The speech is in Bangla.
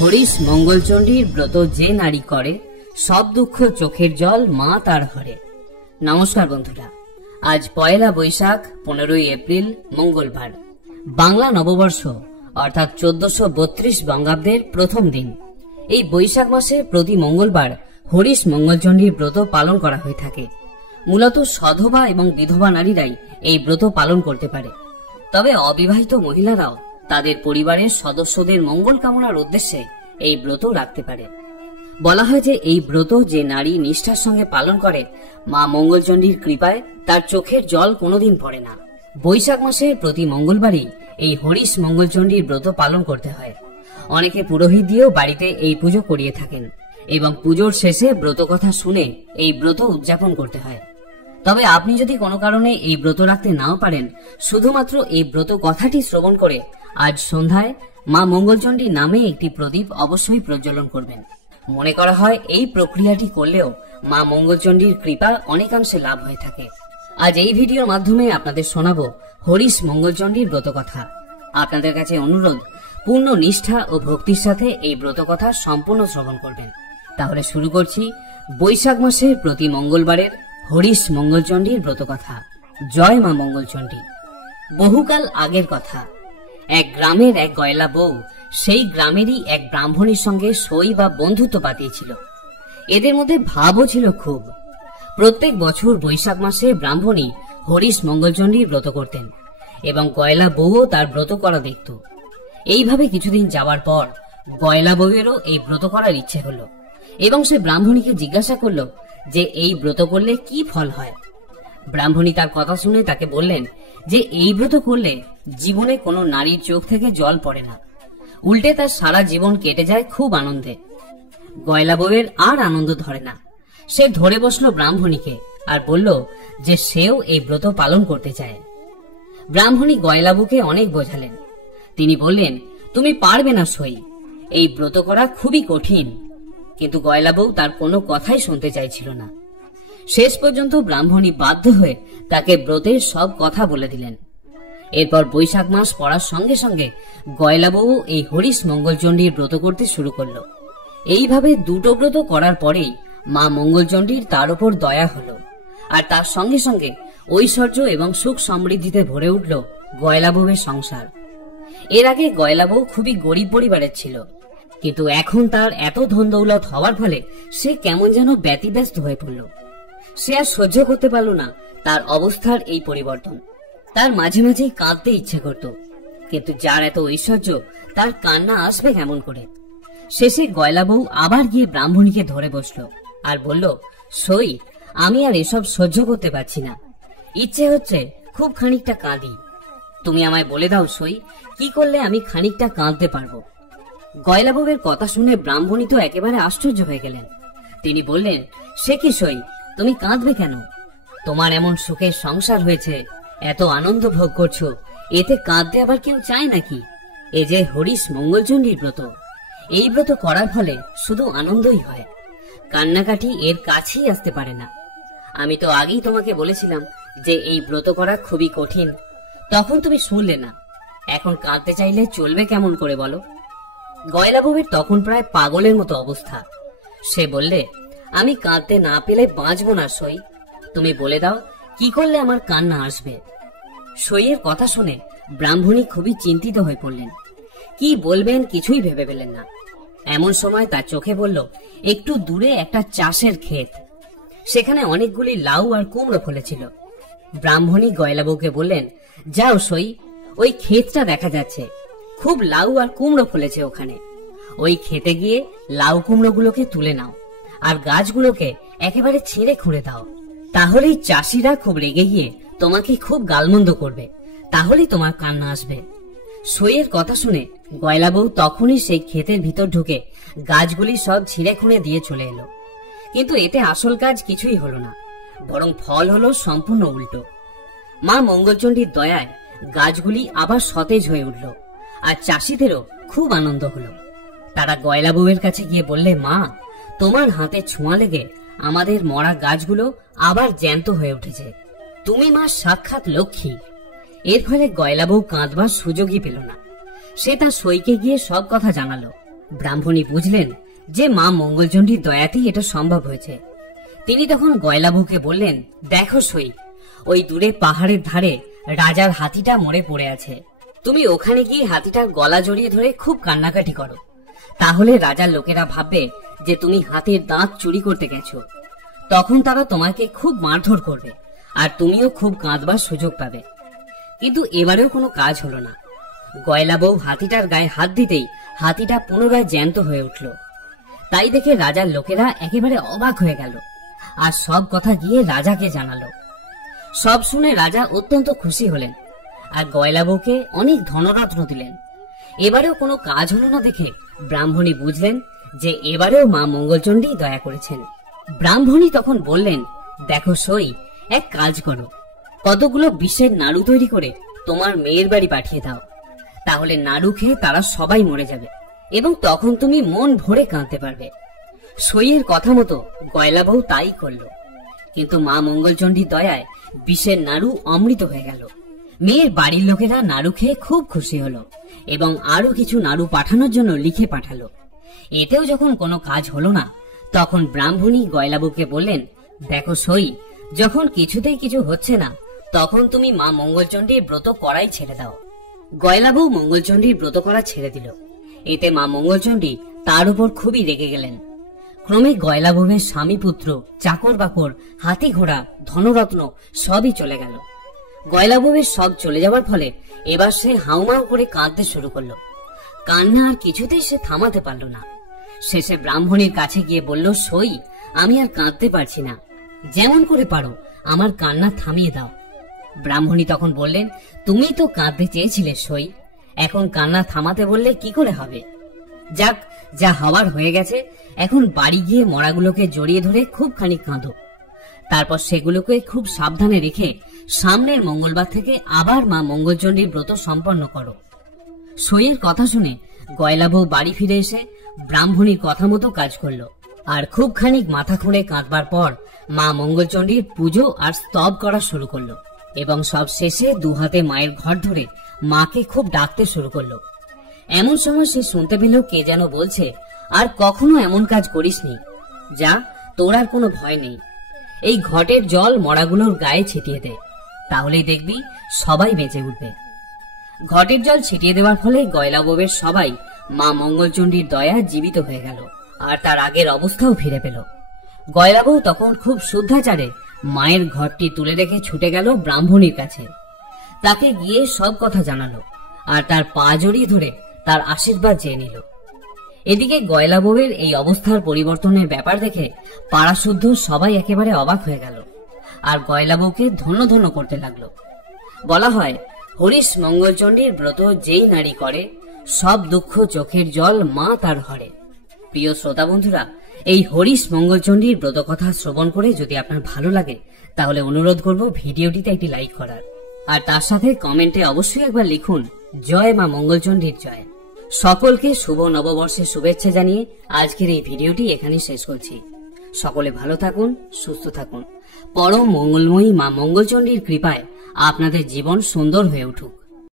হরিশ মঙ্গলচণ্ডীর ব্রত যে নারী করে, সব দুঃখ চোখের জল মা তার হরে। নমস্কার বন্ধুরা, আজ পয়লা বৈশাখ 15ই এপ্রিল মঙ্গলবার, বাংলা নববর্ষ অর্থাৎ 1432 বঙ্গাব্দের প্রথম দিন। এই বৈশাখ মাসে প্রতি মঙ্গলবার হরিশ মঙ্গলচণ্ডীর ব্রত পালন করা হয়ে থাকে। মূলত সধবা এবং বিধবা নারীরাই এই ব্রত পালন করতে পারে, তবে অবিবাহিত মহিলারাও তাদের পরিবারের সদস্যদের মঙ্গল কামনার উদ্দেশ্যে এই ব্রত রাখতে পারে। বলা হয় যে এই ব্রত যে নারী নিষ্ঠার সঙ্গে পালন করে, মা মঙ্গলচণ্ডীর কৃপায় তার চোখের জল কোনোদিন পড়ে না। বৈশাখ মাসের প্রতি মঙ্গলবারই এই হরিশ মঙ্গলচণ্ডীর ব্রত পালন করতে হয়। অনেকে পুরোহিত দিয়েও বাড়িতে এই পুজো করিয়ে থাকেন এবং পুজোর শেষে ব্রত কথা শুনে এই ব্রত উদযাপন করতে হয়। তবে আপনি যদি কোনো কারণে এই ব্রত রাখতে নাও পারেন, শুধুমাত্র এই ব্রত কথাটি শ্রবণ করে আজ সন্ধ্যায় মা মঙ্গলচণ্ডী নামে একটি প্রদীপ অবশ্যই প্রজ্বলন করবেন। মনে করা হয় এই প্রক্রিয়াটি করলেও মা মঙ্গলচণ্ডীর কৃপা অনেকাংশে লাভ হয়ে থাকে। আজ এই ভিডিওর মাধ্যমে আপনাদের শোনাবো হরিশ মঙ্গলচণ্ডীর ব্রত কথা। আপনাদের কাছে অনুরোধ, পূর্ণ নিষ্ঠা ও ভক্তির সাথে এই ব্রত কথা সম্পূর্ণ শ্রবণ করবেন। তাহলে শুরু করছি বৈশাখ মাসের প্রতি মঙ্গলবারের হরিশ মঙ্গলচণ্ডীর ব্রত কথা। জয় মা মঙ্গলচণ্ডী। বহুকাল আগের কথা, এক গ্রামের এক গয়লা বউ সেই গ্রামেরই এক ব্রাহ্মণীর সঙ্গে সই বা বন্ধুত্ব পাতিয়েছিল। এদের মধ্যে ভাবও ছিল খুব। প্রত্যেক বছর বৈশাখ মাসে ব্রাহ্মণী হরিশ মঙ্গলচণ্ডীর ব্রত করতেন এবং গয়লা বউও তার ব্রত করা দেখত। এইভাবে কিছুদিন যাওয়ার পর গয়লা বউয়েরও এই ব্রত করার ইচ্ছে হলো এবং সে ব্রাহ্মণীকে জিজ্ঞাসা করল যে এই ব্রত করলে কি ফল হয়। ব্রাহ্মণী তার কথা শুনে তাকে বললেন যে এই ব্রত করলে জীবনে কোনো নারীর চোখ থেকে জল পড়ে না, উল্টে তার সারা জীবন কেটে যায় খুব আনন্দে। গয়লা বউয়ের আর আনন্দ ধরে না। সে ধরে বসলো ব্রাহ্মণীকে আর বলল যে সেও এই ব্রত পালন করতে চায়। ব্রাহ্মণী গয়লা বউকে অনেক বোঝালেন। তিনি বললেন, তুমি পারবে না সই, এই ব্রত করা খুবই কঠিন। কিন্তু গয়লা বউ তার কোনো কথাই শুনতে চাইছিল না। শেষ পর্যন্ত ব্রাহ্মণী বাধ্য হয়ে তাকে ব্রতের সব কথা বলে দিলেন। এরপর বৈশাখ মাস পড়ার সঙ্গে সঙ্গে গয়লা বউ এই হরিশ মঙ্গলচণ্ডীর ব্রত করতে শুরু করলো। এইভাবে দুটো ব্রত করার পরেই মা মঙ্গলচণ্ডীর তার উপর দয়া হলো, আর তার সঙ্গে সঙ্গে ঐশ্বর্য এবং সুখ সমৃদ্ধিতে ভরে উঠল গয়লা বউয়ের সংসার। এর আগে গয়লা বউ খুবই গরিব পরিবারের ছিল, কিন্তু এখন তার এত ধন দৌলত হওয়ার ফলে সে কেমন যেন ব্যতিব্যস্ত হয়ে পড়ল। সে আর সহ্য করতে পারল না তার অবস্থার এই পরিবর্তন। তার মাঝে মাঝেই কাঁদতে ইচ্ছে করত, কিন্তু যার এত ঐশ্বর্য তার কান্না আসবে কেমন করে। শেষে গয়লা বউ আবার গিয়ে ব্রাহ্মণীকে ধরে বসল আর বলল, সই, আমি আর এসব সহ্য করতে পারছি না, ইচ্ছে হচ্ছে খুব খানিকটা কাঁদি। তুমি আমায় বলে দাও সই, কি করলে আমি খানিকটা কাঁদতে পারবো। গয়লা বউয়ের কথা শুনে ব্রাহ্মণী তো একেবারে আশ্চর্য হয়ে গেলেন। তিনি বললেন, সে কি সই, তুমি কাঁদবে কেন? তোমার এমন সুখের সংসার হয়েছে, এত আনন্দ ভোগ করছো, এতে কাঁদতে আবার কেউ চায় নাকি? এ যে হরিশ মঙ্গলচণ্ডীর ব্রত, এই ব্রত করার ফলে শুধু আনন্দই হয়, কান্নাকাটি এর কাছেই আসতে পারে না। আমি তো আগেই তোমাকে বলেছিলাম যে এই ব্রত করা খুবই কঠিন, তখন তুমি শুনলে না। এখন কাঁদতে চাইলে চলবে কেমন করে বলো? গয়লা বউয়ের তখন প্রায় পাগলের মতো অবস্থা। সে বললে, আমি কাঁদতে না পেলে বাঁচবো না সই, তুমি বলে দাও কি করলে আমার কান্না আসবে। সইয়ের কথা শুনে ব্রাহ্মণী খুবই চিন্তিত হয়ে পড়লেন। কি বলবেন কিছুই ভেবে পেলেন না। এমন সময় তার চোখে পড়ল একটু দূরে একটা চাষের ক্ষেত। সেখানে অনেকগুলি লাউ আর কুমড়ো ফলেছিল। ব্রাহ্মণী গয়লা বউকে বললেন, যাও সই, ওই ক্ষেতটা দেখা যাচ্ছে, খুব লাউ আর কুমড়ো ফলেছে ওখানে। ওই খেতে গিয়ে লাউ কুমড়োগুলোকে তুলে নাও আর গাছগুলোকে একেবারে ছিঁড়ে খুঁড়ে দাও। তাহলেই চাষিরা খুব রেগে গিয়ে তোমাকে খুব গালমন্দ করবে, তাহলেই তোমার কান্না আসবে। সইয়ের কথা শুনে গয়লা বউ তখনই সেই ক্ষেতের ভিতর ঢুকে গাছগুলি সব ছিঁড়ে খুঁড়ে দিয়ে চলে এলো। কিন্তু এতে আসল কাজ কিছুই হলো না, বরং ফল হলো সম্পূর্ণ উল্টো। মা মঙ্গলচণ্ডীর দয়ায় গাছগুলি আবার সতেজ হয়ে উঠল, আর চাষিদেরও খুব আনন্দ হলো। তারা গয়লা বউয়ের কাছে গিয়ে বললে, মা, তোমার হাতে ছোঁয়া লেগে আমাদের মরা গাছগুলো আবার জ্যান্ত হয়ে উঠেছে, তুমি মা সাক্ষাৎ লক্ষ্মী। এর ফলে গয়লা বউ কাঁদবার সুযোগই পেল না। সে তার সইকে গিয়ে সব কথা জানালো ব্রাহ্মণী বুঝলেন যে মা মঙ্গলচণ্ডীর দয়াতেই এটা সম্ভব হয়েছে। তিনি তখন গয়লাবউকে বললেন, দেখো সই, ওই দূরে পাহাড়ের ধারে রাজার হাতিটা মরে পড়ে আছে। তুমি ওখানে গিয়ে হাতিটার গলা জড়িয়ে ধরে খুব কান্নাকাটি করো, তাহলে রাজার লোকেরা ভাববে যে তুমি হাতির দাঁত চুরি করতে গেছো। তখন তারা তোমাকে খুব মারধর করবে আর তুমিও খুব কাঁদবার সুযোগ পাবে। কিন্তু এবারেও কোনো কাজ হলো না। গয়লাবউ হাতিটার গায়ে হাত দিতেই হাতিটা পুনরায় জ্যান্ত হয়ে উঠল। তাই দেখে রাজার লোকেরা একেবারে অবাক হয়ে গেল আর সব কথা গিয়ে রাজাকে জানালো। সব শুনে রাজা অত্যন্ত খুশি হলেন আর গয়লাবউকে অনেক ধনরত্ন দিলেন। এবারেও কোনো কাজ হলো না দেখে ব্রাহ্মণী বুঝলেন যে এবারেও মা মঙ্গলচণ্ডী দয়া করেছেন। ব্রাহ্মণী তখন বললেন, দেখো সই, এক কাজ করো, কতগুলো বিষের নাড়ু তৈরি করে তোমার মেয়ের বাড়ি পাঠিয়ে দাও। তাহলে নাড়ু খেয়ে তারা সবাই মরে যাবে এবং তখন তুমি মন ভরে কাঁদতে পারবে। সইয়ের কথা মতো গয়লাবউ তাই করল। কিন্তু মা মঙ্গলচণ্ডীর দয়ায় বিষের নাড়ু অমৃত হয়ে গেল। মেয়ের বাড়ির লোকেরা নাড়ু খেয়ে খুব খুশি হলো এবং আরো কিছু নাড়ু পাঠানোর জন্য লিখে পাঠালো। এতেও যখন কোনো কাজ হলো না, তখন ব্রাহ্মণী গয়লাবউকে বললেন, দেখো সই, যখন কিছুতেই কিছু হচ্ছে না, তখন তুমি মা মঙ্গলচণ্ডীর ব্রত করাই ছেড়ে দাও। গয়লাবউ মঙ্গলচণ্ডীর ব্রত করা ছেড়ে দিল। এতে মা মঙ্গলচণ্ডী তার উপর খুবই রেগে গেলেন। ক্রমে গয়লাবউয়ের স্বামী পুত্র, চাকর বাকর, হাতি ঘোড়া, ধনরত্ন সবই চলে গেল। গয়লাবউয়ের সব চলে যাওয়ার ফলে এবার সে হাউমাউ করে কাঁদতে শুরু করলো। কান্না আর কিছুতেই সে থামাতে পারল না। শেষে ব্রাহ্মণীর কাছে গিয়ে বলল, সই, আমি আর কাঁদতে পারছি না, যেমন করে পারো আমার কান্না থামিয়ে দাও। ব্রাহ্মণী তখন বললেন, তুমি তো কাঁদতে চেয়েছিলে সই, এখন কান্না থামাতে বললে কি করে হবে? যাক, যা হওয়ার হয়ে গেছে, এখন বাড়ি গিয়ে মরাগুলোকে জড়িয়ে ধরে খুব খানিক কাঁদো। তারপর সেগুলোকে খুব সাবধানে রেখে সামনের মঙ্গলবার থেকে আবার মা মঙ্গলচণ্ডীর ব্রত সম্পন্ন করো। সইয়ের কথা শুনে গয়লাবউ বাড়ি ফিরে এসে ব্রাহ্মণীর কথা মতো কাজ করল আর খুব খানিক মাথা খুঁড়ে কাঁদবার পর মা মঙ্গলচণ্ডীর পুজো আর স্তব করা শুরু করলো এবং সব শেষে দুহাতে মায়ের ঘর ধরে মাকে খুব ডাকতে শুরু করলো। এমন সময় সে শুনতে পেল কে যেন বলছে, আর কখনো এমন কাজ করিসনি, যা, তোর আর কোনো ভয় নেই। এই ঘটের জল মরাগুলোর গায়ে ছিটিয়ে দে, তাহলেই দেখবি সবাই বেঁচে উঠবে। ঘটের জল ছিটিয়ে দেওয়ার ফলে গয়লাবউয়ের সবাই মা মঙ্গলচণ্ডীর দয়া জীবিত হয়ে গেল আর তার আগের অবস্থাও ফিরে পেল। গয়লাবউ তখন খুব শুদ্ধাচারে মায়ের ঘরটি তুলে রেখে ছুটে গেল ব্রাহ্মণীর কাছে। তাকে গিয়ে সব কথা জানালো আর তার পা জড়িয়ে ধরে তার আশীর্বাদ চেয়ে নিল। এদিকে গয়লাবউয়ের এই অবস্থার পরিবর্তনের ব্যাপার দেখে পাড়াশুদ্ধ সবাই একেবারে অবাক হয়ে গেল আর গয়লাবউকে ধন্য ধন্য করতে লাগলো। বলা হয়, হরিশ মঙ্গলচণ্ডীর ব্রত যেই নারী করে, সব দুঃখ চোখের জল মা তার হরে। প্রিয় শ্রোতা বন্ধুরা, এই হরিশ মঙ্গলচণ্ডীর ব্রত কথা শ্রবণ করে যদি আপনার ভালো লাগে, তাহলে অনুরোধ করব ভিডিওটিতে একটি লাইক করার আর তার সাথে কমেন্টে অবশ্যই একবার লিখুন, জয় মা মঙ্গলচণ্ডীর জয়। সকলকে শুভ নববর্ষের শুভেচ্ছা জানিয়ে আজকের এই ভিডিওটি এখানে শেষ করছি। সকলে ভালো থাকুন, সুস্থ থাকুন। পরম মঙ্গলময়ী মা মঙ্গলচণ্ডীর কৃপায় আপনাদের জীবন সুন্দর হয়ে উঠুক।